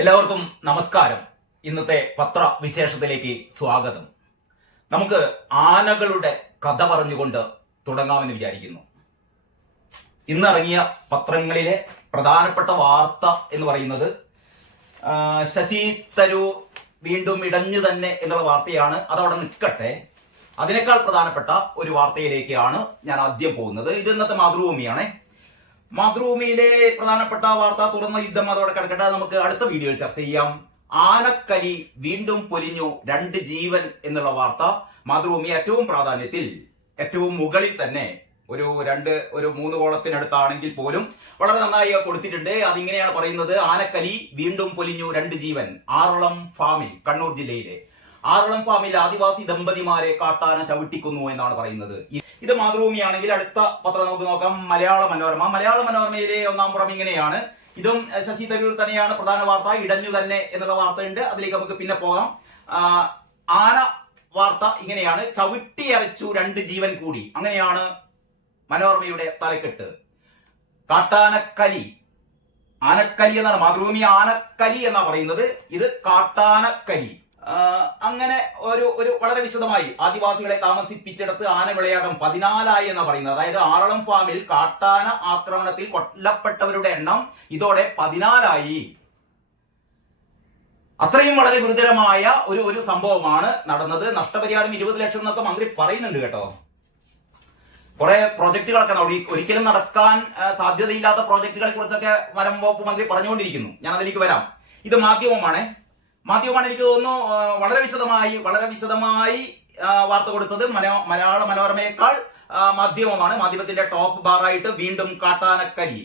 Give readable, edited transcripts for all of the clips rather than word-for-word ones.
എല്ലാവർക്കും നമസ്കാരം. ഇന്നത്തെ പത്രവിശേഷത്തിലേക്ക് സ്വാഗതം. നമുക്ക് ആനകളുടെ കഥ പറഞ്ഞുകൊണ്ട് തുടങ്ങാമെന്ന് വിചാരിക്കുന്നു. ഇന്നിറങ്ങിയ പത്രങ്ങളിലെ പ്രധാനപ്പെട്ട വാർത്ത എന്ന് പറയുന്നത് ശശി തരൂർ വീണ്ടും ഇടഞ്ഞു തന്നെ എന്നുള്ള വാർത്തയാണ്. അതവിടെ നിൽക്കട്ടെ. അതിനേക്കാൾ പ്രധാനപ്പെട്ട ഒരു വാർത്തയിലേക്കാണ് ഞാൻ ആദ്യം പോകുന്നത്. ഇത് ഇന്നത്തെ മാതൃഭൂമിയാണ്. മാതൃഭൂമിയിലെ പ്രധാനപ്പെട്ട വാർത്ത തുറന്ന യുദ്ധം അതോടെ കിടക്കട്ടെ, നമുക്ക് അടുത്ത വീഡിയോയിൽ ചർച്ച ചെയ്യാം. ആനക്കലി വീണ്ടും പൊലിഞ്ഞു 2 ജീവൻ എന്നുള്ള വാർത്ത മാതൃഭൂമി ഏറ്റവും പ്രാധാന്യത്തിൽ ഏറ്റവും മുകളിൽ തന്നെ ഒരു 3 കോളത്തിനടുത്താണെങ്കിൽ പോലും വളരെ നന്നായി കൊടുത്തിട്ടുണ്ട്. അതിങ്ങനെയാണ് പറയുന്നത്: ആനക്കലി വീണ്ടും പൊലിഞ്ഞു 2 ജീവൻ. ആറളം ഫാമിൽ, കണ്ണൂർ ജില്ലയിലെ ആറളം ഫാമിൽ ആദിവാസി ദമ്പതിമാരെ കാട്ടാന ചവിട്ടിക്കുന്നു എന്നാണ് പറയുന്നത്. ഇത് മാതൃഭൂമിയാണെങ്കിൽ അടുത്ത പത്രം നമുക്ക് നോക്കാം. മലയാള മനോരമ. മലയാള മനോരമയിലെ ഒന്നാം പുറം ഇങ്ങനെയാണ്. ഇതും ശശി തരൂർ തന്നെയാണ് പ്രധാന വാർത്ത. ഇടഞ്ഞു തന്നെ എന്നുള്ള വാർത്തയുണ്ട്, അതിലേക്ക് നമുക്ക് പിന്നെ പോകാം. ആന വാർത്ത ഇങ്ങനെയാണ്: ചവിട്ടിയരച്ചു 2 ജീവൻ കൂടി. അങ്ങനെയാണ് മനോരമയുടെ തലക്കെട്ട്. കാട്ടാനക്കലി, ആനക്കലി എന്നാണ് മാതൃഭൂമി ആനക്കലി എന്നാ പറയുന്നത്. ഇത് കാട്ടാനക്കലി. അങ്ങനെ ഒരു വളരെ വിശദമായി ആദിവാസികളെ താമസിപ്പിച്ചിടത്ത് ആന വിളയാട്ടം 14 എന്നാ പറയുന്നത്. അതായത് ആറളം ഫാമിൽ കാട്ടാന ആക്രമണത്തിൽ കൊല്ലപ്പെട്ടവരുടെ എണ്ണം ഇതോടെ 14. അത്രയും വളരെ ഗുരുതരമായ ഒരു സംഭവമാണ് നടന്നത്. നഷ്ടപരിഹാരം 20 ലക്ഷം എന്നൊക്കെ മന്ത്രി പറയുന്നുണ്ട് കേട്ടോ. കുറെ പ്രോജക്റ്റുകളൊക്കെ ഒരിക്കലും നടക്കാൻ സാധ്യതയില്ലാത്ത പ്രോജക്റ്റുകളെ കുറിച്ചൊക്കെ വനം വകുപ്പ് മന്ത്രി പറഞ്ഞുകൊണ്ടിരിക്കുന്നു. ഞാൻ അതിലേക്ക് വരാം. ഇത് മാധ്യമമാണ്. എനിക്ക് തോന്നുന്നു വളരെ വിശദമായി വാർത്ത കൊടുത്തത് മലയാള മനോരമയേക്കാൾ മാധ്യമമാണ്. മാധ്യമത്തിന്റെ ടോപ്പ് ബാറായിട്ട് വീണ്ടും കാട്ടാനക്കലി.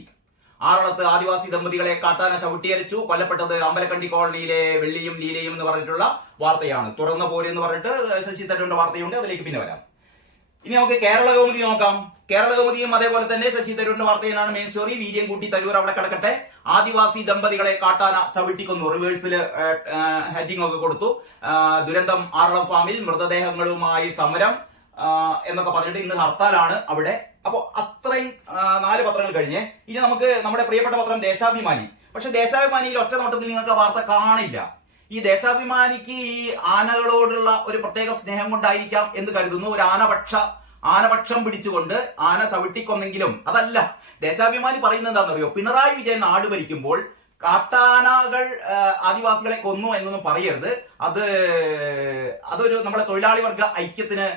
ആറളത്ത് ആദിവാസി ദമ്പതികളെ കാട്ടാന ചവിട്ടിയരച്ചു, കൊല്ലപ്പെട്ടത് അമ്പലക്കണ്ടി കോളനിയിലെ വെള്ളിയും ലീലയും എന്ന് പറഞ്ഞിട്ടുള്ള വാർത്തയാണ്. തുറന്ന പോര് എന്ന് പറഞ്ഞിട്ട് ശശി തരൂരിന്റെ വാർത്തയുണ്ട്, അതിലേക്ക് പിന്നെ വരാം. ഇനി നമുക്ക് കേരള കൗമുദി നോക്കാം. കേരള കൗമുദിയും അതേപോലെ തന്നെ ശശി തരൂരിന്റെ വാർത്തയാണ് മെയിൻ സ്റ്റോറി. വീര്യം കൂട്ടി തരൂർ അവിടെ കിടക്കട്ടെ. ആദിവാസി ദമ്പതികളെ കാട്ടാന ചവിട്ടിക്കൊന്നു. റിവേഴ്സില് ഹെഡിങ് ഒക്കെ കൊടുത്തു. ദുരന്തം ആറളം ഫാമിൽ, മൃതദേഹങ്ങളുമായി സമരം എന്നൊക്കെ പറഞ്ഞിട്ട് ഇന്ന് ഹർത്താലാണ് അവിടെ. അപ്പൊ അത്രയും 4 പത്രങ്ങൾ കഴിഞ്ഞ് ഇനി നമുക്ക് നമ്മുടെ പ്രിയപ്പെട്ട പത്രം ദേശാഭിമാനി. പക്ഷെ ദേശാഭിമാനിയിൽ ഒറ്റ നോട്ടത്തിൽ നിങ്ങൾക്ക് വാർത്ത കാണില്ല. ഈ ദേശാഭിമാനിക്ക് ഈ ആനകളോടുള്ള ഒരു പ്രത്യേക സ്നേഹം കൊണ്ടായിരിക്കാം എന്ന് കരുതുന്നു. ഒരു ആനപക്ഷം പിടിച്ചുകൊണ്ട് ആന ചവിട്ടിക്കൊന്നെങ്കിലും അതല്ല. ദേശാഭിമാനി പറയുന്നത് എന്താണെന്നറിയോ? പിണറായി വിജയൻ നാട് ഭരിക്കുമ്പോൾ കാട്ടാനകൾ ആദിവാസികളെ കൊന്നു എന്നൊന്നും പറയരുത്. അതൊരു നമ്മുടെ തൊഴിലാളി വർഗ ഐക്യത്തിന്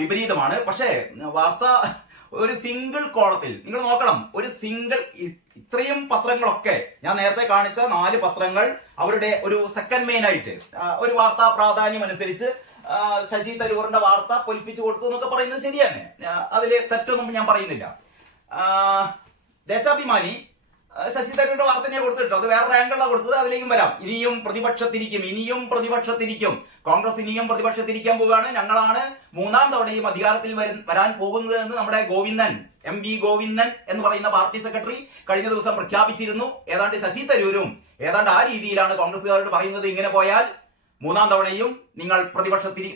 വിപരീതമാണ്. പക്ഷേ വാർത്ത ഒരു സിംഗിൾ കോളത്തിൽ നിങ്ങൾ നോക്കണം. ഇത്രയും പത്രങ്ങളൊക്കെ ഞാൻ നേരത്തെ കാണിച്ച 4 പത്രങ്ങൾ അവരുടെ ഒരു സെക്കൻഡ് മെയിൻ ആയിട്ട് ഒരു വാർത്താ പ്രാധാന്യം അനുസരിച്ച് ശശി തരൂറിന്റെ വാർത്ത പൊലിപ്പിച്ചു കൊടുത്തു എന്നൊക്കെ പറയുന്നത് ശരിയാണ്. അതിൽ തെറ്റൊന്നും ഞാൻ പറയുന്നില്ല. ദേശാഭിമാനി ശശി തരൂരിന്റെ വാർത്ത തന്നെ കൊടുത്തിട്ടോ. അത് വേറെ ആംഗിളാണ് കൊടുത്തത്, അതിലേക്കും വരാം. ഇനിയും പ്രതിപക്ഷത്തിരിക്കും. കോൺഗ്രസ് ഇനിയും പ്രതിപക്ഷത്തിരിക്കാൻ പോവുകയാണ്. ഞങ്ങളാണ് 3ാം തവണയും അധികാരത്തിൽ വരാൻ പോകുന്നത് എന്ന് നമ്മുടെ MV ഗോവിന്ദൻ എന്ന് പറയുന്ന പാർട്ടി സെക്രട്ടറി കഴിഞ്ഞ ദിവസം പ്രഖ്യാപിച്ചിരുന്നു. ഏതാണ്ട് ശശി തരൂരും ഏതാണ്ട് ആ രീതിയിലാണ് കോൺഗ്രസുകാരോട് പറയുന്നത്. ഇങ്ങനെ പോയാൽ 3ാം തവണയും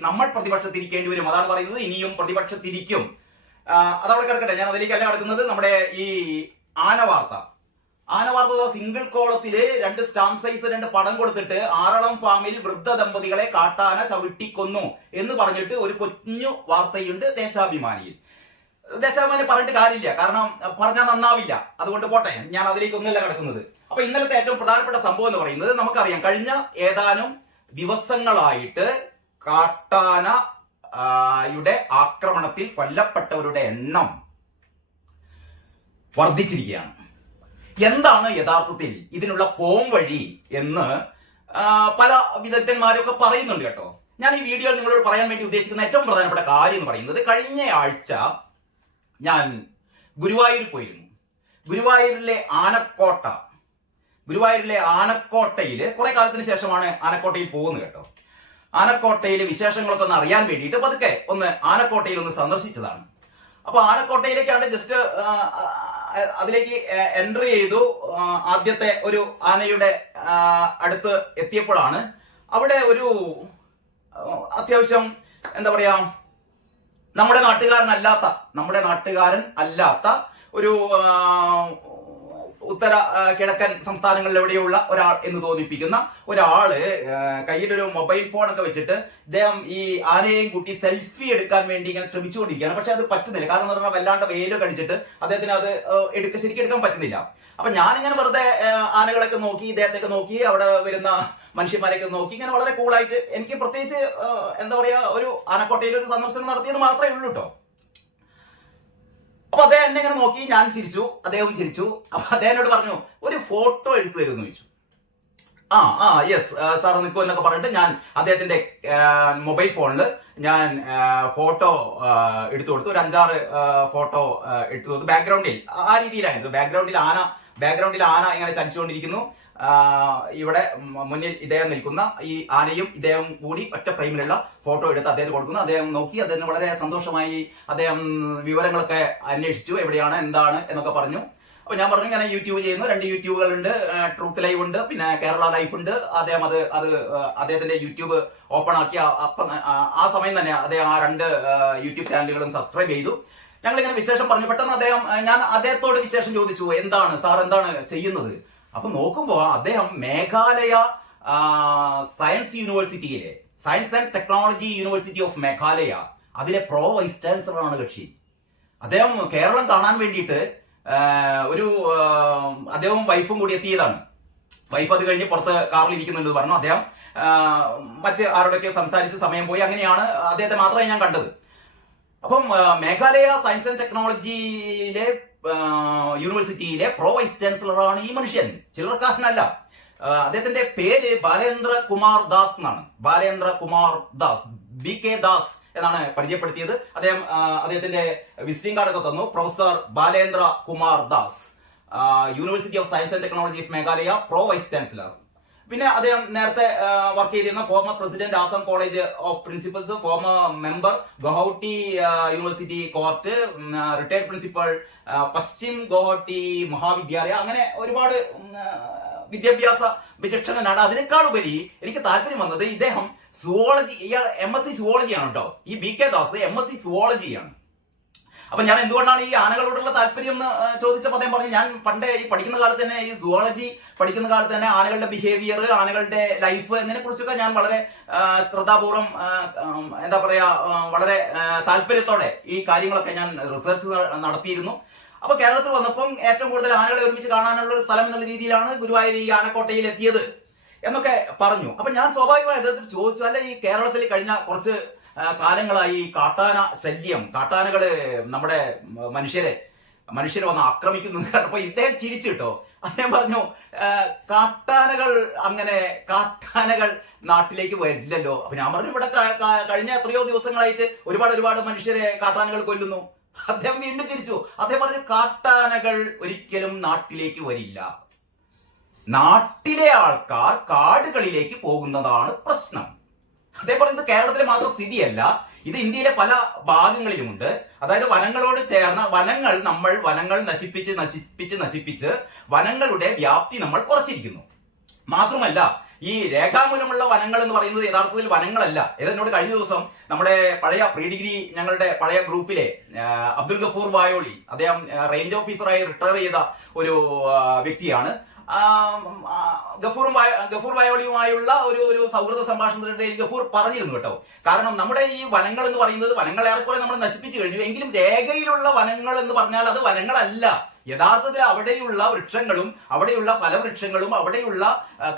നമ്മൾ പ്രതിപക്ഷത്തിരിക്കേണ്ടി വരും. അതാണ് പറയുന്നത്. ഇനിയും പ്രതിപക്ഷത്തിരിക്കും. അതവിടെ കിടക്കട്ടെ, ഞാൻ അതിലേക്കല്ല കിടക്കുന്നത്. നമ്മുടെ ഈ ആന വാർത്ത സിംഗിൾ കോളത്തില് 2 സ്റ്റാമ്പ് സൈസ് 2 പടം കൊടുത്തിട്ട് ആറളം ഫാമിൽ വൃദ്ധ ദമ്പതികളെ കാട്ടാന ചവിട്ടിക്കൊന്നു എന്ന് പറഞ്ഞിട്ട് ഒരു കുഞ്ഞു വാർത്തയുണ്ട് ദേശാഭിമാനിയിൽ. ദേശാഭിമാനി പറഞ്ഞിട്ട് കാര്യമില്ല, കാരണം പറഞ്ഞാൽ നന്നാവില്ല. അതുകൊണ്ട് പോട്ടെ, ഞാൻ അതിലേക്ക് ഒന്നല്ല കിടക്കുന്നത്. അപ്പൊ ഇന്നലത്തെ ഏറ്റവും പ്രധാനപ്പെട്ട സംഭവം എന്ന് പറയുന്നത് നമുക്കറിയാം. കഴിഞ്ഞ ഏതാനും ദിവസങ്ങളായിട്ട് കാട്ടാനയുടെ ആക്രമണത്തിൽ കൊല്ലപ്പെട്ടവരുടെ എണ്ണം വർദ്ധിച്ചിരിക്കുകയാണ്. എന്താണ് യഥാർത്ഥത്തിൽ ഇതിനുള്ള പോംവഴി എന്ന് പല വിദഗ്ധന്മാരൊക്കെ പറയുന്നുണ്ട് കേട്ടോ. ഞാൻ ഈ വീഡിയോയിൽ നിങ്ങളോട് പറയാൻ വേണ്ടി ഉദ്ദേശിക്കുന്ന ഏറ്റവും പ്രധാനപ്പെട്ട കാര്യം എന്ന് പറയുന്നത്, കഴിഞ്ഞ ആഴ്ച ഞാൻ ഗുരുവായൂർ പോയിരുന്നു. ഗുരുവായൂരിലെ ആനക്കോട്ടയിൽ കുറെ കാലത്തിന് ശേഷമാണ് ആനക്കോട്ടയിൽ പോകുന്നത് കേട്ടോ. ആനക്കോട്ടയിലെ വിശേഷങ്ങളൊക്കെ ഒന്ന് അറിയാൻ വേണ്ടിയിട്ട് പതുക്കെ ആനക്കോട്ടയിൽ ഒന്ന് സന്ദർശിച്ചതാണ്. അപ്പൊ ആനക്കോട്ടയിലേക്കാണ് ജസ്റ്റ് അതിലേക്ക് എൻട്രി ചെയ്തു. ആദ്യത്തെ ഒരു ആനയുടെ അടുത്ത് എത്തിയപ്പോഴാണ് അവിടെ ഒരു അത്യാവശ്യം എന്താ പറയാ നമ്മുടെ നാട്ടുകാരൻ അല്ലാത്ത ഒരു ഉത്തര കിഴക്കൻ സംസ്ഥാനങ്ങളിൽ എവിടെയുള്ള ഒരാൾ എന്ന് തോന്നിപ്പിക്കുന്ന ഒരാള് കയ്യിലൊരു മൊബൈൽ ഫോണൊക്കെ വെച്ചിട്ട് ഇദ്ദേഹം ഈ ആനയെയും കൂട്ടി സെൽഫി എടുക്കാൻ വേണ്ടി ഇങ്ങനെ ശ്രമിച്ചുകൊണ്ടിരിക്കുകയാണ്. പക്ഷെ അത് പറ്റുന്നില്ല. കാരണം എന്ന് പറഞ്ഞാൽ വല്ലാണ്ട് വെയിലൊക്കെ അടിച്ചിട്ട് അദ്ദേഹത്തിന് അത് ശരിക്കും എടുക്കാൻ പറ്റുന്നില്ല. അപ്പൊ ഞാനിങ്ങനെ വെറുതെ ആനകളൊക്കെ നോക്കി, ഇദ്ദേഹത്തെയൊക്കെ നോക്കി, അവിടെ വരുന്ന മനുഷ്യന്മാരെയൊക്കെ നോക്കി ഇങ്ങനെ വളരെ കൂളായിട്ട്, എനിക്ക് പ്രത്യേകിച്ച് എന്താ പറയാ, ഒരു ആനക്കോട്ടയിൽ ഒരു സന്ദർശനം നടത്തിയത് മാത്രമേ ഉള്ളൂ കേട്ടോ. അപ്പൊ അദ്ദേഹം എന്നെ ഇങ്ങനെ നോക്കി, ഞാൻ ചിരിച്ചു, അദ്ദേഹവും ചിരിച്ചു. അപ്പൊ അദ്ദേഹം എന്നോട് പറഞ്ഞു, ഒരു ഫോട്ടോ എടുത്തു തരുമെന്ന് ചോദിച്ചു. യെസ് സാർ നിൽക്കും എന്നൊക്കെ പറഞ്ഞിട്ട് ഞാൻ അദ്ദേഹത്തിന്റെ മൊബൈൽ ഫോണിൽ ഞാൻ ഫോട്ടോ എടുത്തു കൊടുത്തു. ഒരു 5-6 ഫോട്ടോ എടുത്തു കൊടുത്തു. ബാക്ക്ഗ്രൗണ്ടിൽ ആ രീതിയിലായിരുന്നു. ബാക്ക്ഗ്രൗണ്ടിൽ ആന ഇങ്ങനെ ചലിച്ചുകൊണ്ടിരിക്കുന്നു. ഇവിടെ മുന്നിൽ ഇദ്ദേഹം നിൽക്കുന്ന ഈ ആനയും ഇദ്ദേഹം കൂടി ഒറ്റ ഫ്രെയിമിലുള്ള ഫോട്ടോ എടുത്ത് അദ്ദേഹം കൊടുക്കുന്നു. അദ്ദേഹം നോക്കി, അദ്ദേഹം വളരെ സന്തോഷമായി. അദ്ദേഹം വിവരങ്ങളൊക്കെ അന്വേഷിച്ചു, എവിടെയാണ് എന്താണ് എന്നൊക്കെ പറഞ്ഞു. അപ്പൊ ഞാൻ പറഞ്ഞു, ഇങ്ങനെ യൂട്യൂബ് ചെയ്യുന്നു, 2 യൂട്യൂബുകളുണ്ട്, ട്രൂത്ത് ലൈവ് ഉണ്ട്, പിന്നെ കേരള ലൈഫ് ഉണ്ട്. അദ്ദേഹം അത് അദ്ദേഹത്തിന്റെ യൂട്യൂബ് ഓപ്പൺ ആക്കി ആ സമയം തന്നെ അദ്ദേഹം ആ 2 യൂട്യൂബ് ചാനലുകളും സബ്സ്ക്രൈബ് ചെയ്തു. ഞങ്ങളിങ്ങനെ വിശേഷം പറഞ്ഞു. പെട്ടെന്ന് ഞാൻ അദ്ദേഹത്തോട് വിശേഷം ചോദിച്ചു, സാർ എന്താണ് ചെയ്യുന്നത്? അപ്പൊ നോക്കുമ്പോ അദ്ദേഹം മേഘാലയ സയൻസ് യൂണിവേഴ്സിറ്റിയിലെ science and technology university of Meghalaya അതിലെ പ്രോ വൈസ് ചാൻസലറാണ് കക്ഷി. അദ്ദേഹം കേരളം കാണാൻ വേണ്ടിയിട്ട് അദ്ദേഹവും വൈഫും കൂടി എത്തിയതാണ്. വൈഫ് അത് കഴിഞ്ഞ് പുറത്ത് കാറിൽ ഇരിക്കുന്നുണ്ട് പറഞ്ഞു. അദ്ദേഹം മറ്റ് ആരോടൊക്കെ സംസാരിച്ച് സമയം പോയി. അങ്ങനെയാണ് അദ്ദേഹത്തെ മാത്രമേ ഞാൻ കണ്ടത്. അപ്പം മേഘാലയ സയൻസ് ആൻഡ് ടെക്നോളജിയിലെ യൂണിവേഴ്സിറ്റിയിലെ പ്രോ വൈസ് ചാൻസലറാണ് ഈ മനുഷ്യൻ. ചില്ലറക്കാരനല്ല. അദ്ദേഹത്തിന്റെ പേര് ബാലേന്ദ്ര കുമാർ ദാസ് എന്നാണ്. ബാലേന്ദ്ര കുമാർ ദാസ്, BK ദാസ് എന്നാണ് പരിചയപ്പെടുത്തിയത്. അദ്ദേഹത്തിന്റെ വിസിറ്റിംഗ് കാർഡ് ഒക്കെ തന്നു. Professor Balendra Kumar Das, university of science and technology of Meghalaya, pro vice chancellor. പിന്നെ അദ്ദേഹം നേരത്തെ വർക്ക് ചെയ്തിരുന്ന former president Assam college of principals, former member Guwahati university court, retired principal Paschim Guwahati Mahavidyalaya. അങ്ങനെ ഒരുപാട് വിദ്യാഭ്യാസ വിചക്ഷണനാണ്. അതിനേക്കാൾ ഉപരി എനിക്ക് താല്പര്യം വന്നത് ഇദ്ദേഹം സുവോളജി, ഇയാൾ MSc സുവോളജിയാണ് കേട്ടോ. ഈ BK ദാസ് MSc സുവോളജിയാണ്. അപ്പൊ ഞാൻ എന്തുകൊണ്ടാണ് ഈ ആനകളോടുള്ള താല്പര്യം എന്ന് ചോദിച്ചപ്പോൾ അദ്ദേഹം പറഞ്ഞു, ഞാൻ പണ്ടേ ഈ പഠിക്കുന്ന കാലത്ത് തന്നെ, ഈ സുവോളജി പഠിക്കുന്ന കാലത്ത് തന്നെ ആനകളുടെ ബിഹേവിയർ, ആനകളുടെ ലൈഫ് എന്നതിനെ കുറിച്ചൊക്കെ ഞാൻ വളരെ ശ്രദ്ധാപൂർവം, എന്താ പറയാ, വളരെ താല്പര്യത്തോടെ ഈ കാര്യങ്ങളൊക്കെ ഞാൻ റിസർച്ച് നടത്തിയിരുന്നു. അപ്പൊ കേരളത്തിൽ വന്നപ്പം ഏറ്റവും കൂടുതൽ ആനകളെ ഒരുമിച്ച് കാണാനുള്ള ഒരു സ്ഥലം എന്നുള്ള രീതിയിലാണ് ഗുരുവായൂർ ഈ ആനക്കോട്ടയിൽ എത്തിയത് എന്നൊക്കെ പറഞ്ഞു. അപ്പൊ ഞാൻ സ്വാഭാവികമായി അദ്ദേഹത്തിൽ ചോദിച്ചു, അല്ല ഈ കേരളത്തിൽ കഴിഞ്ഞ കുറച്ച് കാലങ്ങളായി കാട്ടാന ശല്യം, കാട്ടാനകള് നമ്മുടെ മനുഷ്യരെ വന്ന് ആക്രമിക്കുന്നു. അപ്പൊ ഇദ്ദേഹം ചിരിച്ചു കേട്ടോ. അദ്ദേഹം പറഞ്ഞു, കാട്ടാനകൾ നാട്ടിലേക്ക് വരില്ലല്ലോ. അപ്പൊ ഞാൻ പറഞ്ഞു, ഇവിടെ കഴിഞ്ഞ എത്രയോ ദിവസങ്ങളായിട്ട് ഒരുപാട് മനുഷ്യരെ കാട്ടാനകൾ കൊല്ലുന്നു. അദ്ദേഹം വീണ്ടും ചിരിച്ചു. അദ്ദേഹം പറഞ്ഞു, കാട്ടാനകൾ ഒരിക്കലും നാട്ടിലേക്ക് വരില്ല. നാട്ടിലെ ആൾക്കാർ കാടുകളിലേക്ക് പോകുന്നതാണ് പ്രശ്നം. അദ്ദേഹം പറയുന്നത് കേരളത്തിലെ മാത്രം സ്ഥിതിയല്ല, ഇത് ഇന്ത്യയിലെ പല ഭാഗങ്ങളിലുമുണ്ട്. അതായത് വനങ്ങളോട് ചേർന്ന വനങ്ങൾ നശിപ്പിച്ച് വനങ്ങളുടെ വ്യാപ്തി നമ്മൾ കുറച്ചിരിക്കുന്നു. മാത്രമല്ല, ഈ രേഖാമൂലമുള്ള വനങ്ങൾ എന്ന് പറയുന്നത് യഥാർത്ഥത്തിൽ വനങ്ങളല്ല. എന്നോട് കഴിഞ്ഞ ദിവസം നമ്മുടെ പഴയ പ്രീ ഡിഗ്രി ഞങ്ങളുടെ പഴയ ഗ്രൂപ്പിലെ അബ്ദുൽ ഗഫൂർ വായോളി, അദ്ദേഹം റേഞ്ച് ഓഫീസറായി റിട്ടയർ ചെയ്ത ഒരു വ്യക്തിയാണ്. ഗഫൂർ വായോളിയുമായുള്ള ഒരു സൗഹൃദ സംഭാഷണത്തിനിടയിൽ ഗഫൂർ പറഞ്ഞിരുന്നു കേട്ടോ. കാരണം നമ്മുടെ ഈ വനങ്ങൾ എന്ന് പറയുന്നത്, വനങ്ങൾ ഏറെക്കുറെ നമ്മൾ നശിപ്പിച്ചു കഴിഞ്ഞു. എങ്കിലും രേഖയിലുള്ള വനങ്ങൾ എന്ന് പറഞ്ഞാൽ അത് വനങ്ങളല്ല. യഥാർത്ഥത്തിൽ അവിടെയുള്ള വൃക്ഷങ്ങളും അവിടെയുള്ള ഫലവൃക്ഷങ്ങളും അവിടെയുള്ള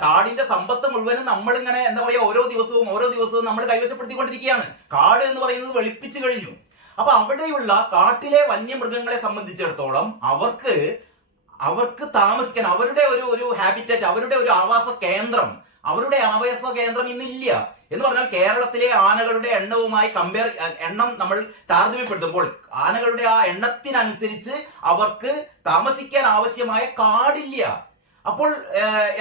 കാടിന്റെ സമ്പത്ത് മുഴുവനും നമ്മളിങ്ങനെ എന്താ പറയാ, ഓരോ ദിവസവും നമ്മൾ കൈവശപ്പെടുത്തിക്കൊണ്ടിരിക്കുകയാണ്. കാട് എന്ന് പറയുന്നത് വെളുപ്പിച്ചു കഴിഞ്ഞു. അപ്പൊ അവിടെയുള്ള കാട്ടിലെ വന്യമൃഗങ്ങളെ സംബന്ധിച്ചിടത്തോളം അവർക്ക് താമസിക്കാൻ അവരുടെ ഒരു ഹാബിറ്ററ്റ്, അവരുടെ ഒരു ആവാസ കേന്ദ്രം ഇന്നില്ല. എന്ന് പറഞ്ഞാൽ കേരളത്തിലെ ആനകളുടെ എണ്ണവുമായി എണ്ണം നമ്മൾ താരതമ്യപ്പെടുത്തുമ്പോൾ ആനകളുടെ ആ എണ്ണത്തിനനുസരിച്ച് അവർക്ക് താമസിക്കാൻ ആവശ്യമായ കാടില്ല. അപ്പോൾ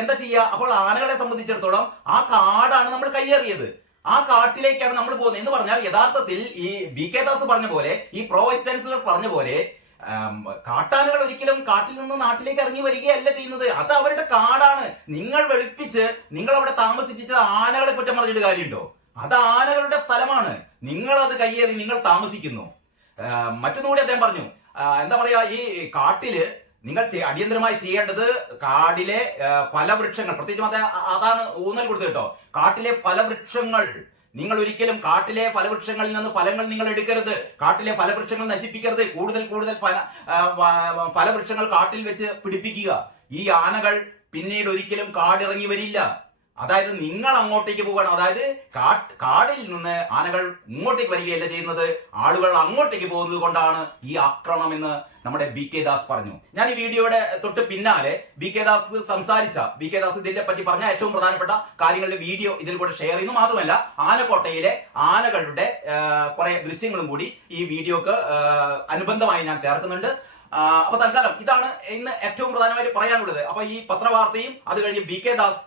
എന്താ ചെയ്യുക? അപ്പോൾ ആനകളെ സംബന്ധിച്ചിടത്തോളം ആ കാടാണ് നമ്മൾ കയ്യേറിയത്. ആ കാട്ടിലേക്കാണ് നമ്മൾ പോകുന്നത്. എന്ന് പറഞ്ഞാൽ യഥാർത്ഥത്തിൽ ഈ BK ദാസ് പറഞ്ഞ പോലെ, ഈ പ്രോ വൈസ് ചാൻസലർ പറഞ്ഞ പോലെ, കാട്ടാനകൾ ഒരിക്കലും കാട്ടിൽ നിന്ന് നാട്ടിലേക്ക് ഇറങ്ങി വരികയല്ല ചെയ്യുന്നത്. അത് അവരുടെ കാടാണ്. നിങ്ങൾ വെളുപ്പിച്ച് നിങ്ങൾ അവിടെ താമസിപ്പിച്ചത് ആനകളെ കുറ്റം പറഞ്ഞിട്ട് കാര്യമുണ്ടോ? അത് ആനകളുടെ സ്ഥലമാണ്. നിങ്ങൾ അത് കയ്യേറി നിങ്ങൾ താമസിക്കുന്നു. മറ്റൊന്നുകൂടി അദ്ദേഹം പറഞ്ഞു, എന്താ പറയാ, ഈ കാട്ടില് നിങ്ങൾ അടിയന്തരമായി ചെയ്യേണ്ടത് കാടിലെ ഫലവൃക്ഷങ്ങൾ, പ്രത്യേകിച്ച് അതാണ് ഊന്നൽ കൊടുത്തത് കേട്ടോ. കാട്ടിലെ ഫലവൃക്ഷങ്ങൾ നിങ്ങൾ ഒരിക്കലും കാട്ടിലെ ഫലവൃക്ഷങ്ങളിൽ നിന്ന് ഫലങ്ങൾ നിങ്ങൾ എടുക്കരുത്. കാട്ടിലെ ഫലവൃക്ഷങ്ങൾ നശിപ്പിക്കരുത്. കൂടുതൽ ഫലവൃക്ഷങ്ങൾ കാട്ടിൽ വെച്ച് പിടിപ്പിക്കുക. ഈ ആനകൾ പിന്നീട് ഒരിക്കലും കാടിറങ്ങി വരില്ല. അതായത് നിങ്ങൾ അങ്ങോട്ടേക്ക് പോവുകയാണ്. അതായത് കാടിൽ നിന്ന് ആനകൾ ഇങ്ങോട്ടേക്ക് വരികയല്ല ചെയ്യുന്നത്, ആളുകൾ അങ്ങോട്ടേക്ക് പോകുന്നത് കൊണ്ടാണ് ഈ ആക്രമണം എന്ന് നമ്മുടെ BK ദാസ് പറഞ്ഞു. ഞാൻ ഈ വീഡിയോയുടെ തൊട്ട് പിന്നാലെ BK ദാസ് ഇതിനെ പറ്റി പറഞ്ഞ ഏറ്റവും പ്രധാനപ്പെട്ട കാര്യങ്ങളുടെ വീഡിയോ ഇതിൽ കൂടെ ഷെയർ ചെയ്യുന്നു. മാത്രമല്ല ആനക്കോട്ടയിലെ ആനകളുടെ കുറെ ദൃശ്യങ്ങളും കൂടി ഈ വീഡിയോക്ക് അനുബന്ധമായി ഞാൻ ചേർക്കുന്നുണ്ട്. അപ്പൊ തൽക്കാലം ഇതാണ് ഇന്ന് ഏറ്റവും പ്രധാനമായിട്ട് പറയാനുള്ളത്. അപ്പൊ ഈ പത്രവാർത്തയും അത് കഴിഞ്ഞ് BK ദാസ്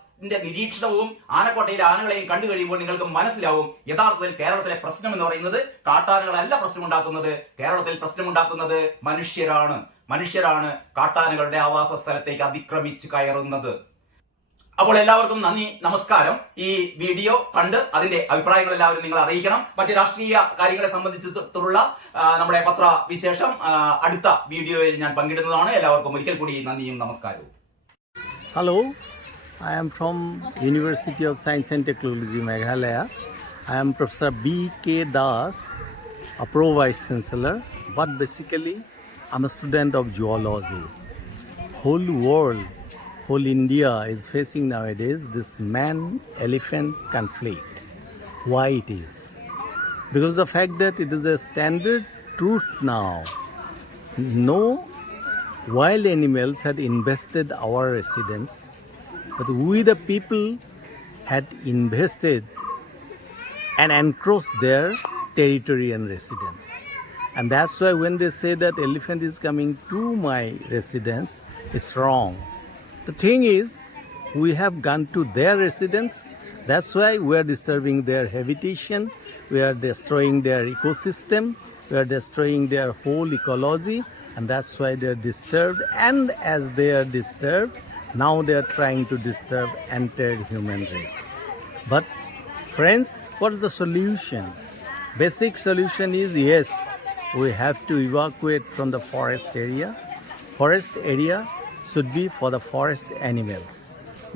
നിരീക്ഷണവും ആനക്കോട്ടയിലെ ആനകളെയും കണ്ടു കഴിയുമ്പോൾ നിങ്ങൾക്ക് മനസ്സിലാവും യഥാർത്ഥത്തിൽ കേരളത്തിലെ പ്രശ്നം എന്ന് പറയുന്നത് കാട്ടാനകളല്ല പ്രശ്നമുണ്ടാക്കുന്നത്. കേരളത്തിൽ പ്രശ്നമുണ്ടാക്കുന്നത് മനുഷ്യരാണ് കാട്ടാനകളുടെ ആവാസ സ്ഥലത്തേക്ക് അതിക്രമിച്ച് കയറുന്നത്. അപ്പോൾ എല്ലാവർക്കും നന്ദി, നമസ്കാരം. ഈ വീഡിയോ കണ്ട് അതിന്റെ അഭിപ്രായങ്ങൾ എല്ലാവരും നിങ്ങൾ അറിയിക്കണം. മറ്റ് രാഷ്ട്രീയ കാര്യങ്ങളെ സംബന്ധിച്ചിട്ടുള്ള നമ്മുടെ പത്രവിശേഷം അടുത്ത വീഡിയോയിൽ ഞാൻ പങ്കിടുന്നതാണ്. എല്ലാവർക്കും ഒരിക്കൽ കൂടി നന്ദിയും നമസ്കാരവും. Hello, I am from University of Science and Technology, Meghalaya. I am Professor BK Das, a Pro Vice Chancellor, but basically I'm a student of zoology. Whole world, whole India is facing nowadays this man-elephant conflict. Why it is? Because the fact that it is a standard truth now. No wild animals had invested our residence, but we the people had invested and encroached their territory and residence. And that's why when they say that elephant is coming to my residence, it's wrong. The thing is, we have gone to their residence. That's why we are disturbing their habitation, we are destroying their ecosystem, we are destroying their whole ecology, and that's why they are disturbed. And as they are disturbed, now they are trying to disturb entire human race. But friends, what is the solution? Basic solution is, yes, we have to evacuate from the forest area. Forest area should be for the forest animals,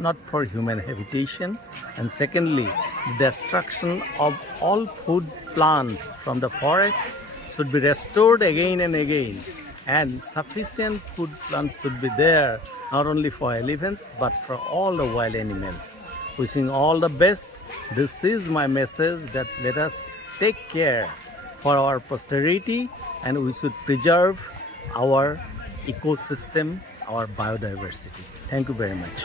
not for human habitation. And secondly, destruction of all food plants from the forest should be restored again and again. And sufficient food plants should be there, not only for elephants but for all the wild animals. Wishing all the best. This is my message, that let us take care for our posterity, and we should preserve our ecosystem, our biodiversity. Thank you very much.